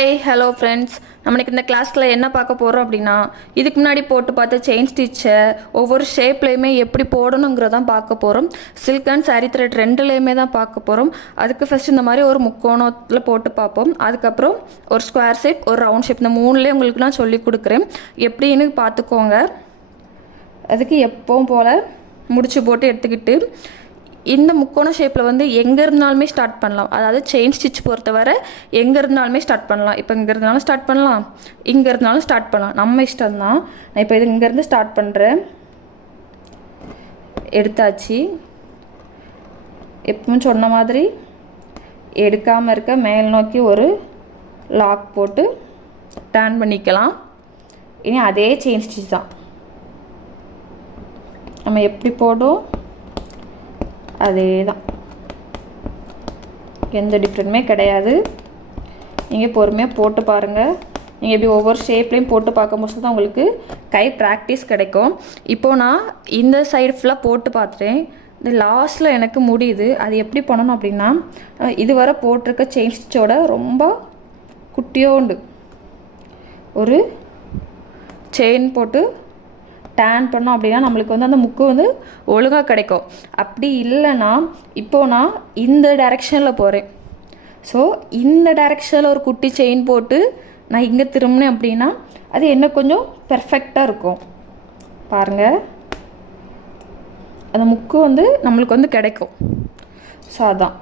Hi hello friends, நம்மளுக்கு இந்த கிளாஸில் என்ன பார்க்க போகிறோம் அப்படின்னா, இதுக்கு முன்னாடி போட்டு பார்த்த செயின் ஸ்டிச்சை ஒவ்வொரு ஷேப்லேயுமே எப்படி போடணுங்கிறதான் பார்க்க போகிறோம். சில்க் அண்ட் சாரி த்ரெட் ரெண்டுலேயுமே தான் பார்க்க போகிறோம். அதுக்கு ஃபஸ்ட் இந்த மாதிரி ஒரு முக்கோணத்தில் போட்டு பார்ப்போம். அதுக்கப்புறம் ஒரு ஸ்கொயர் ஷேப், ஒரு ரவுண்ட் ஷேப், இந்த மூணுலேயே உங்களுக்கு நான் சொல்லி கொடுக்குறேன். எப்படின்னு பார்த்துக்கோங்க. அதுக்கு எப்பவும் போல் முடிச்சு போட்டு எடுத்துக்கிட்டு இந்த முக்கோண ஷேப்பில் வந்து எங்கே இருந்தாலுமே ஸ்டார்ட் பண்ணலாம். அதாவது செயின் ஸ்டிச் பொறுத்தவரை எங்கே இருந்தாலுமே ஸ்டார்ட் பண்ணலாம். இப்போ இங்கே இருந்தாலும் ஸ்டார்ட் பண்ணலாம், இங்கே இருந்தாலும் ஸ்டார்ட் பண்ணலாம், நம்ம இஷ்டம் தான். நான் இப்போ இது இங்கேருந்து ஸ்டார்ட் பண்ணுறேன். எடுத்தாச்சு. எப்பவும் சொன்ன மாதிரி எடுக்காமல் இருக்க மேல் நோக்கி ஒரு லாக் போட்டு டர்ன் பண்ணிக்கலாம். இனி அதே செயின் ஸ்டிச் தான் நம்ம எப்படி போடும், அதே தான், எந்த டிஃப்ரெண்ட்டுமே கிடையாது. நீங்கள் பொறுமையாக போட்டு பாருங்கள். நீங்கள் எப்படி ஒவ்வொரு ஷேப்லேயும் போட்டு பார்க்கும்போது தான் உங்களுக்கு கை ப்ராக்டிஸ் கிடைக்கும். இப்போது நான் இந்த சைடு ஃபுல்லாக போட்டு பார்த்துட்டேன். இந்த லாஸ்ட்டில் எனக்கு முடியுது. அது எப்படி பண்ணணும் அப்படின்னா, இதுவரை போட்டிருக்க செயின் ஸ்டிச்சோட ரொம்ப குட்டியோண்டு ஒரு செயின் போட்டு டேன் பண்ணோம் அப்படின்னா நம்மளுக்கு வந்து அந்த முக்கு வந்து ஒழுங்காக கிடைக்கும். அப்படி இல்லைன்னா இப்போது நான் இந்த டைரெக்ஷனில் போகிறேன். ஸோ இந்த டைரெக்ஷனில் ஒரு குட்டி செயின் போட்டு நான் இங்கே திரும்பினேன் அப்படின்னா அது என்ன கொஞ்சம் பெர்ஃபெக்டாக இருக்கும். பாருங்கள், அந்த முக்கு வந்து நம்மளுக்கு வந்து கிடைக்கும். ஸோ அதான்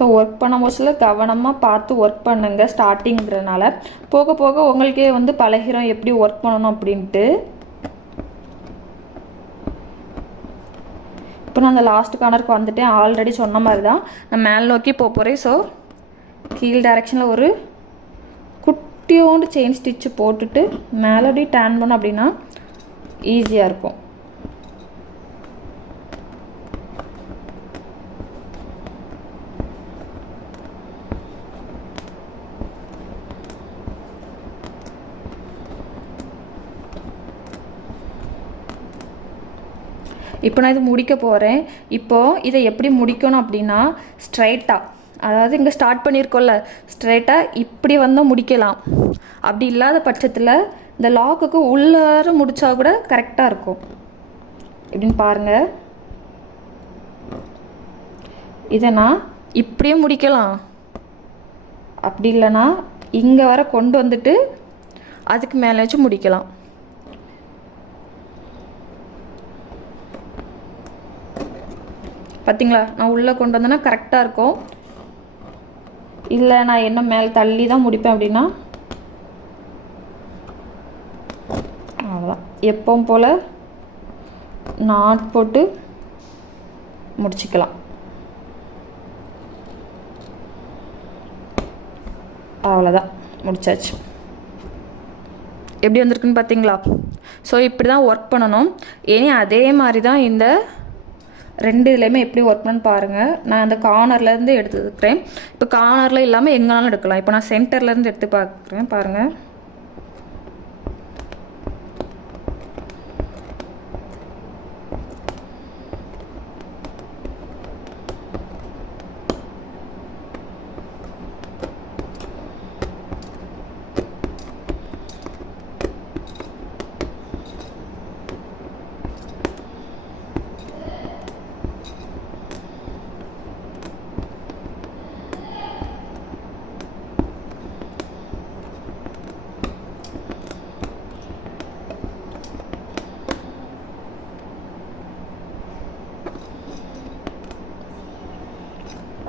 ஸோ ஒர்க் பண்ணும்போது கவனமாக பார்த்து ஒர்க் பண்ணுங்க. ஸ்டார்டிங்கிறனால போக போக உங்களுக்கே வந்து பழகிறோம் எப்படி ஒர்க் பண்ணணும் அப்படின்ட்டு. இப்போ நான் அந்த லாஸ்ட் கார்னருக்கு வந்துட்டேன். ஆல்ரெடி சொன்ன மாதிரி தான் நான் மேல் நோக்கி போகிறேன். ஸோ கீழ் டைரெக்ஷனில் ஒரு குட்டியோண்டு செயின் ஸ்டிச்சு போட்டுட்டு மேலே அப்படி டேன் பண்ணோம் அப்படின்னா ஈஸியாக இருக்கும். இப்போ நான் இது முடிக்க போகிறேன். இப்போது இதை எப்படி முடிக்கணும் அப்படின்னா, ஸ்ட்ரைட்டாக, அதாவது இங்கே ஸ்டார்ட் பண்ணியிருக்கோம்ல, ஸ்ட்ரைட்டாக இப்படி வந்தால் முடிக்கலாம். அப்படி இல்லாத பட்சத்தில் இந்த லாக்குக்கு உள்ளார முடித்தா கூட கரெக்டாக இருக்கும். எப்படின்னு பாருங்கள். இதை நான் இப்படியே முடிக்கலாம். அப்படி இல்லைன்னா இங்கே வர கொண்டு வந்துட்டு அதுக்கு மேலே வச்சு முடிக்கலாம். பார்த்தீங்களா, நான் உள்ளே கொண்டு வந்தேன்னா கரெக்டாக இருக்கும். இல்லை நான் என்ன மேலே தள்ளி தான் முடிப்பேன் அப்படின்னா அவ்வளோதான். எப்பவும் போல் நாட் போட்டு முடிச்சுக்கலாம். அவ்வளோதான், முடிச்சாச்சு. எப்படி வந்திருக்குன்னு பார்த்தீங்களா? ஸோ இப்படி தான் ஒர்க் பண்ணணும். இனி அதே மாதிரி தான் இந்த ரெண்டு இதுலேயுமே எப்படி ஒர்க் பண்ணு பாருங்கள். நான் அந்த கார்னர்லேருந்து எடுத்துக்கிறேன். இப்போ கார்னரில் இல்லாமல் எங்கேனாலும் எடுக்கலாம். இப்போ நான் சென்டர்லேருந்து எடுத்து பார்க்குறேன். பாருங்கள்,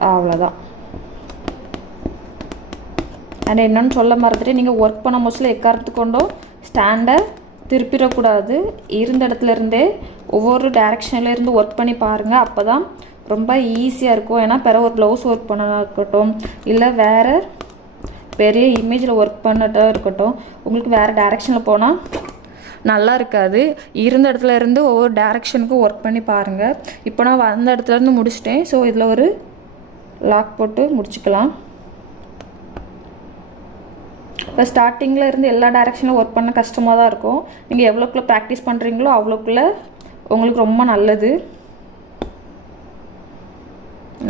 அவ்வளோதான். அண்ட் என்னென்னு சொல்ல மறந்துட்டு, நீங்கள் ஒர்க் பண்ண மோஸ்ட்ல எக்காரத்து கொண்டோ ஸ்டாண்டை திருப்பிடக்கூடாது. இருந்த இடத்துல இருந்தே ஒவ்வொரு டைரெக்ஷனில் இருந்து ஒர்க் பண்ணி பாருங்கள். அப்போ தான் ரொம்ப ஈஸியாக இருக்கும். ஏன்னா பிற ஒரு ப்ளவுஸ் ஒர்க் பண்ண இருக்கட்டும், இல்லை வேறு பெரிய இமேஜில் ஒர்க் பண்ணட்டா இருக்கட்டும், உங்களுக்கு வேறு டைரெக்ஷனில் போனால் நல்லா இருக்காது. இருந்த இடத்துல இருந்து ஒவ்வொரு டைரெக்ஷனுக்கும் ஒர்க் பண்ணி பாருங்கள். இப்போ நான் வந்த இடத்துலேருந்து முடிச்சிட்டேன். ஸோ இதில் ஒரு லாக் போட்டு முடிச்சுக்கலாம். இப்போ ஸ்டார்டிங்கில் இருந்து எல்லா டைரெக்ஷனில் ஒர்க் பண்ண கஷ்டமாக தான் இருக்கும். நீங்கள் எவ்வளோக்குள்ளே ப்ராக்டிஸ் பண்ணுறீங்களோ அவ்வளோக்குள்ளே உங்களுக்கு ரொம்ப நல்லது.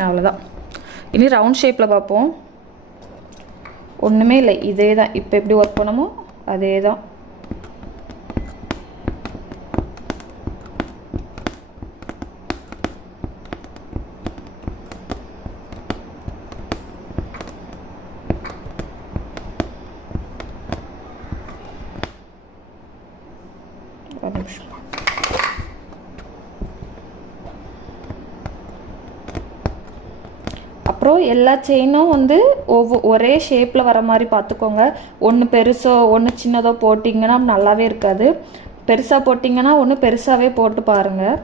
அவ்வளோதான். இனி ரவுண்ட் ஷேப்பில் பார்ப்போம். ஒன்றுமே இல்லை, இதே தான். இப்போ எப்படி ஒர்க் பண்ணமோ அதே தான். அப்புறம் எல்லா செயினும் வந்து ஒரே ஷேப்பில் வர மாதிரி பார்த்துக்கோங்க. ஒன்று பெருசோ ஒன்று சின்னதோ போட்டிங்கன்னா நல்லாவே இருக்காது. பெருசாக போட்டிங்கன்னா ஒன்று பெருசாகவே போட்டு பாருங்கள்,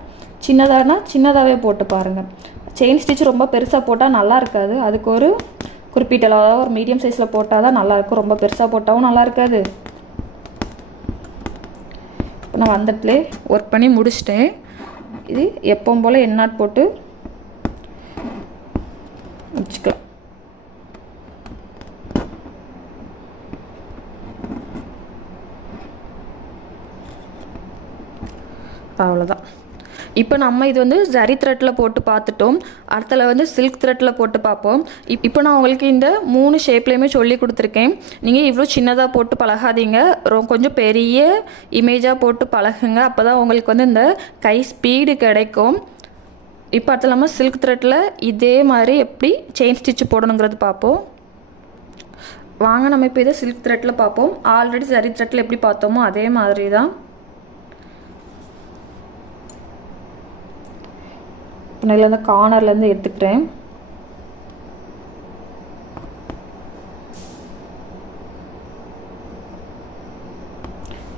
சின்னதானா சின்னதாகவே போட்டு பாருங்கள். செயின் ஸ்டிச் ரொம்ப பெருசாக போட்டால் நல்லா இருக்காது. அதுக்கு ஒரு குறிப்பிட்ட அளவு ஒரு மீடியம் சைஸில் போட்டால் தான் நல்லாயிருக்கும். ரொம்ப பெருசாக போட்டாலும் நல்லா இருக்காது. இப்போ நான் வந்துட்டுலே ஒர்க் பண்ணி முடிச்சிட்டேன். இது எப்பவும் போல் எண்ணாட் போட்டு வச்சுக்கலாம். அவ்வளோதான். இப்போ நம்ம இது வந்து ஜரி த்ரெட்டில் போட்டு பார்த்துட்டோம். அடுத்தல வந்து சில்க் த்ரெட்டில் போட்டு பார்ப்போம். இப்போ நான் உங்களுக்கு இந்த 3 ஷேப்லேயுமே சொல்லி கொடுத்துருக்கேன். நீங்கள் இவ்வளோ சின்னதாக போட்டு பழகாதீங்க, கொஞ்சம் பெரிய இமேஜாக போட்டு பழகுங்க. அப்போ தான் உங்களுக்கு வந்து இந்த கை ஸ்பீடு கிடைக்கும். இப்போ அடுத்த நம்ம சில்க் த்ரெட்டில் இதே மாதிரி எப்படி செயின் ஸ்டிச்சு போடணுங்கிறது பார்ப்போம். வாங்க நம்ம இப்போ இதை சில்க் த்ரெட்டில் பார்ப்போம். ஆல்ரெடி ஜரி த்ரெட்டில் எப்படி பார்த்தோமோ அதே மாதிரி தான். நான் இந்த கார்னர்லேருந்து எடுத்துக்கிறேன்.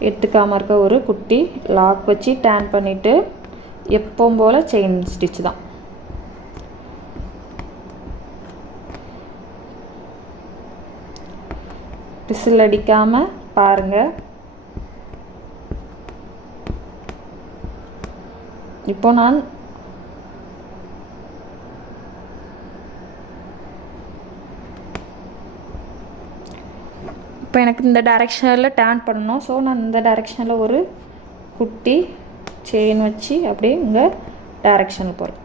எடுத்துக்காமல் இருக்க ஒரு குட்டி லாக் வச்சு டேன் பண்ணிவிட்டு எப்பவும் போல் செயின் ஸ்டிச் தான். பிசில் அடிக்காமல் பாருங்கள். இப்போ நான் இப்போ எனக்கு இந்த டைரெக்ஷனில் டேன் பண்ணணும். ஸோ நான் இந்த டைரெக்ஷனில் ஒரு குட்டி செயின் வச்சு அப்படியே இங்கே டைரெக்ஷனில் போகிறேன்.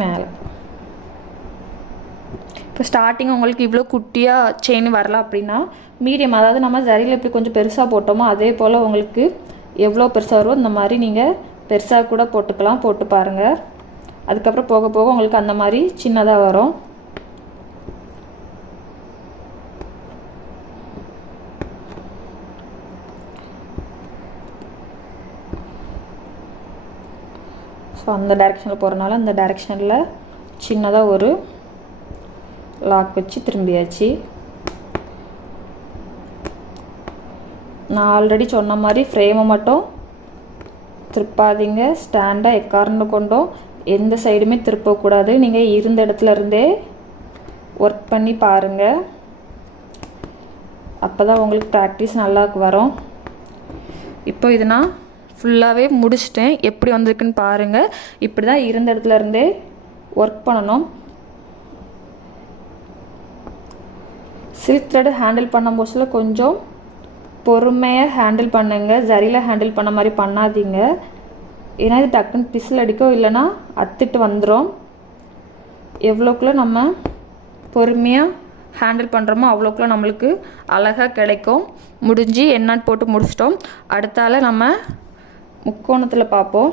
மேலே இப்போ ஸ்டார்டிங் உங்களுக்கு இவ்வளோ குட்டியாக செயின் வரலாம் அப்படின்னா மீடியம், அதாவது நம்ம ஜரியில் எப்படி கொஞ்சம் பெருசாக போட்டோமோ அதே போல் உங்களுக்கு எவ்வளோ பெருசாக வருமோ இந்த மாதிரி நீங்கள் பெருசாக கூட போட்டுக்கலாம். போட்டு பாருங்கள். அதுக்கப்புறம் போக போக உங்களுக்கு அந்த மாதிரி சின்னதாக வரும். ஸோ அந்த டைரெக்ஷனில் போகிறனால அந்த டைரெக்ஷனில் சின்னதாக ஒரு லாக் வச்சு திரும்பியாச்சு. நான் ஆல்ரெடி சொன்ன மாதிரி ஃப்ரேமை மட்டும் திருப்பாதீங்க. ஸ்டாண்டாக எக்காரணம் கொண்டும் எந்த சைடுமே திருப்பக்கூடாது. நீங்கள் இருந்த இடத்துல இருந்தே ஒர்க் பண்ணி பாருங்கள். அப்போ தான் உங்களுக்கு ப்ராக்டிஸ் நல்லா வரும். இப்போ இது நான் ஃபுல்லாகவே முடிச்சிட்டேன். எப்படி வந்திருக்குன்னு பாருங்கள். இப்படி தான் இருந்த இடத்துல இருந்தே ஒர்க் பண்ணணும். சில்க் த்ரெட் ஹேண்டில் பண்ணும் போதில் கொஞ்சம் பொறுமையாக ஹேண்டில் பண்ணுங்க. ஜரியில் ஹேண்டில் பண்ண மாதிரி பண்ணாதீங்க. ஏன்னா இது டக்குன்னு பிசில் அடிக்கும், இல்லைன்னா அத்துட்டு வந்துடும். எவ்வளோக்குள்ள நம்ம பொறுமையாக ஹேண்டில் பண்ணுறோமோ அவ்வளோக்குள்ள நம்மளுக்கு அழகாக கிடைக்கும். முடிஞ்சு எண்ணாட் போட்டு முடிச்சிட்டோம். அடுத்தால நம்ம முக்கோணத்தில் பார்ப்போம்.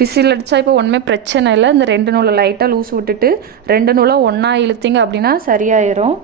பிசில் அடித்தா இப்போ ஒன்றுமே பிரச்சனை இல்லை. இந்த 2 நூலை லைட்டாக லூஸ் விட்டுட்டு 2 நூலை ஒன்றா இழுத்திங்க அப்படின்னா சரியாயிரும்.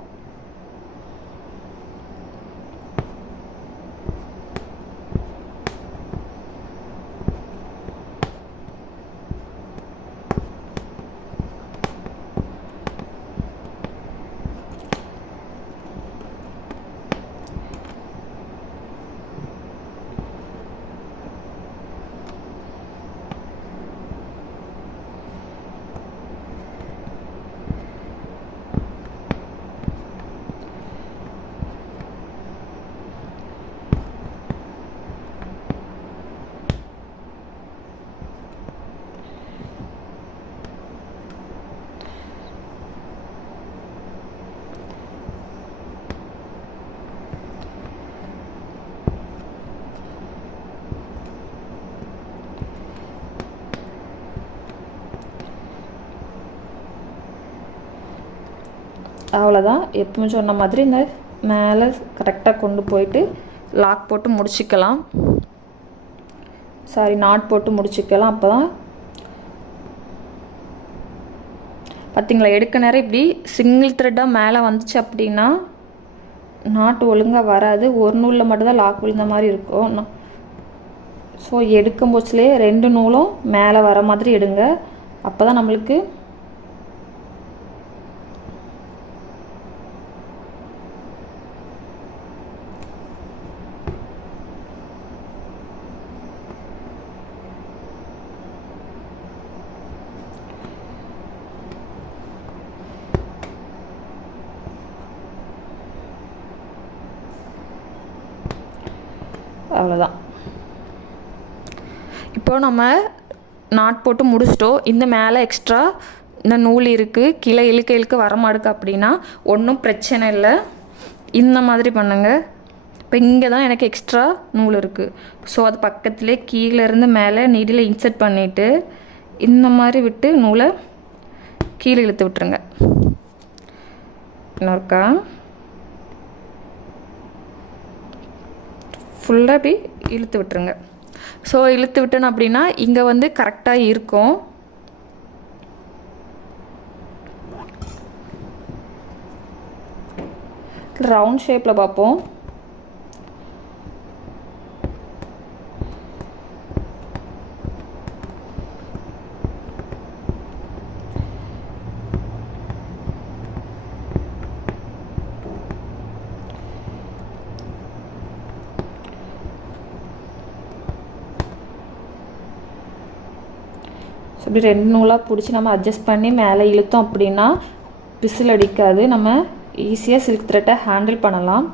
அவ்வளோதான். எப்பவும் சொன்ன மாதிரி இந்த மேலே கரெக்டாக கொண்டு போயிட்டு லாக் போட்டு முடிச்சுக்கலாம். நாட் போட்டு முடிச்சுக்கலாம். அப்போ தான் பார்த்திங்களா, எடுக்க நேரம் இப்படி சிங்கிள் த்ரெட்டாக மேலே வந்துச்சு அப்படின்னா நாட் ஒழுங்காக வராது. ஒரு நூலில் மட்டும்தான் லாக் விழுந்த மாதிரி இருக்கும். ஸோ எடுக்கும் போச்சுலேயே 2 நூலும் மேலே வர மாதிரி எடுங்க. அப்போ தான் நம்மளுக்கு அவ்வளோதான். இப்போ நம்ம நாட் போட்டு முடிச்சிட்டோம். இந்த மேலே எக்ஸ்ட்ரா இந்த நூல் இருக்குது, கீழே இழுக்க வரமாடுக்கு அப்படின்னா ஒன்றும் பிரச்சனை இல்லை. இந்த மாதிரி பண்ணுங்கள். இப்போ இங்கே தான் எனக்கு எக்ஸ்ட்ரா நூல் இருக்குது. ஸோ அது பக்கத்துலேயே கீழேருந்து மேலே நீடில் இன்சர்ட் பண்ணிவிட்டு இந்த மாதிரி விட்டு நூலை கீழே இழுத்து விட்டுருங்க. இன்னொருக்கா ஃபுல்லாக இப்படி இழுத்து விட்டுருங்க. ஸோ இழுத்து விட்டேன் அப்படின்னா இங்கே வந்து கரெக்டாக இருக்கும். ரவுண்ட் ஷேப்பில் பார்ப்போம். இப்படி 2 நூலாக பிடிச்சி நம்ம அட்ஜஸ்ட் பண்ணி மேலே இழுத்தோம் அப்படின்னா விசில் அடிக்காது. நம்ம ஈஸியாக சில்க் த்ரெட்டை ஹேண்டில் பண்ணலாம்.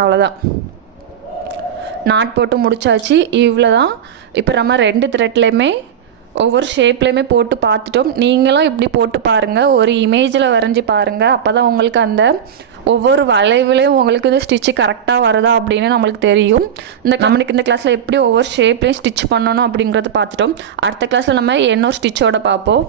அவ்வளோதான், நாட் போட்டு முடிச்சாச்சு. இவ்வளோ தான். இப்போ நம்ம 2 த்ரெட்லேயுமே ஒவ்வொரு ஷேப்லேயுமே போட்டு பார்த்துட்டோம். நீங்களும் இப்படி போட்டு பாருங்கள், ஒரு இமேஜில் வரைஞ்சி பாருங்கள். அப்போ தான் உங்களுக்கு அந்த ஒவ்வொரு வளைவுலையும் உங்களுக்கு இந்த ஸ்டிச்சு கரெக்டாக வருதா அப்படின்னு நம்மளுக்கு தெரியும். நம்மளுக்கு இந்த கிளாஸில் எப்படி ஒவ்வொரு ஷேப்லேயும் ஸ்டிச் பண்ணணும் அப்படிங்கிறத பார்த்துட்டோம். அடுத்த கிளாஸில் நம்ம இன்னொரு ஸ்டிச்சோட பார்ப்போம்.